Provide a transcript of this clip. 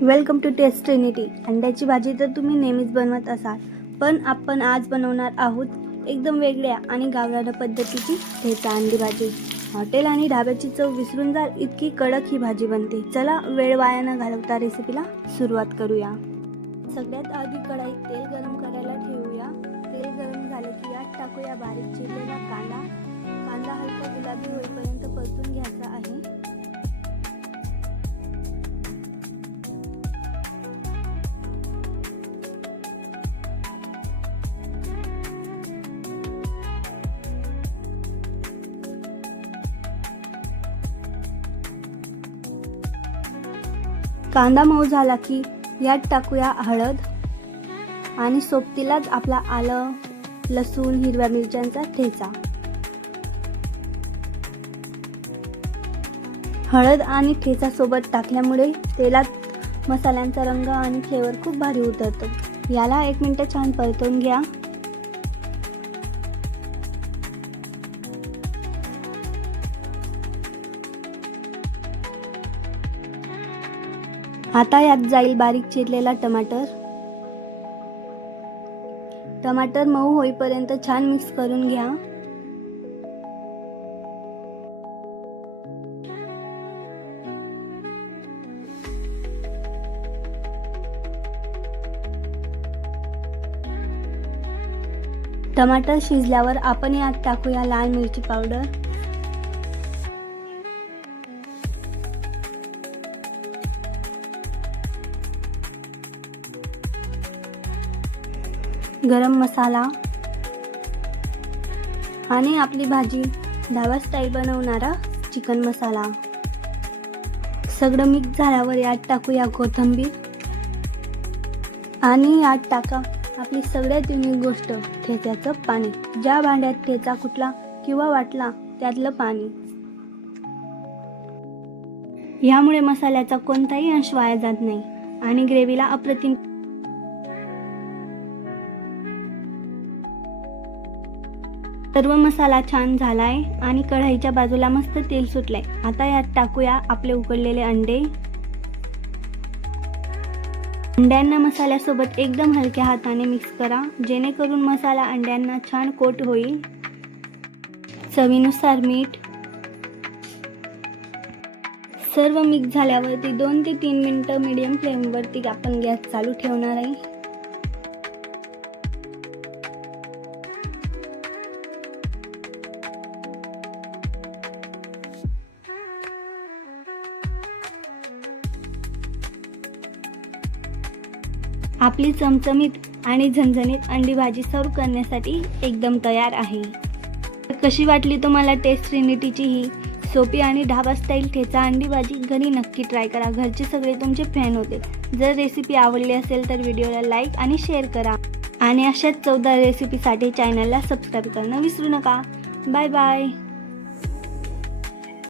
Welcome to taste Trinity. अंड्याची भाजी तर तुम्ही नेहमीच बनवत असाल, पण आपण आज बनवणार आहोत एकदम वेगळ्या आणि गावरान पद्धतीची ठेचा अंडी भाजी। हॉटेल आणि ढाब्याची चव विसरून जाल इतकी कडक ही भाजी बनते। चला वेळ वाया न घालवता रेसिपीला सुरुवात करूया। सगळ्यात आधी कढईत तेल गरम करायला ठेवूया। तेल गरम झाले की यात टाकूया बारीक चिरलेला कांदा। कांदा हलका गुलाबी होईपर्यंत परतून घ्यायचा आहे। कांदा मऊ झाला की यात टाकूया हळद आणि सोबतीलाच आपला आलं, लसूण, हिरव्या मिरच्यांचा ठेचा। हळद आणि ठेचा सोबत टाकल्यामुळे तेलात मसाल्यांचा रंग आणि फ्लेवर खूप भारी उतरतो। याला 1 मिनिट छान परतवून घ्या। आता यात जाईल बारीक चिरलेला टमाटर। टमाटर मऊ होईपर्यंत छान मिक्स करून घ्या। टमाटर शिजल्यावर आपण यात टाकूया लाल मिरची पावडर, गरम मसाला आणि आपली भाजी ढाबा स्टाईल बनवणारा चिकन मसाला। सगळं मिक्स झाल्यावर यात टाकूया कोथिंबीर आणि यात टाका आपली सगळ्यात युनिक गोष्ट ठेच्याचं पाणी। ज्या भांड्यात ठेचा कुटला किंवा वाटला त्यातलं पाणी। यामुळे मसाल्याचा कोणताही अंश वाया जात नाही आणि ग्रेव्हीला अप्रतिम। सर्व मसाला छान झालाय आणि कढईच्या बाजूला मस्त तेल सुटलंय। आता यात टाकूया आपले उकडलेले अंडे। अंड्यांना मसाल्यासोबत एकदम हलक्या हाताने मिक्स करा, जेणेकरून मसाला अंड्यांना छान कोट होईल। चवीनुसार मीठ। सर्व मिक्स झाल्यावरती 2 ते 3 मिनिटं मीडियम फ्लेमवरती आपण गॅस चालू ठेवणार आहे। आपली चमचमीत आणि झणझणीत अंडी भाजी सर्व करण्यासाठी एकदम तयार आहे। कशी वाटली तुम्हाला टेस्ट ट्रिनिटीची ही सोपी आणि ढाबा स्टाईल ठेचा अंडी भाजी? घरी नक्की ट्राय करा, घरचे सगळे तुमचे फॅन होते। जर रेसिपी आवडली असेल तर व्हिडिओला लाईक आणि शेअर करा आणि अशाच 14 रेसिपीसाठी चॅनलला सबस्क्राईब करणं विसरू नका। Bye bye.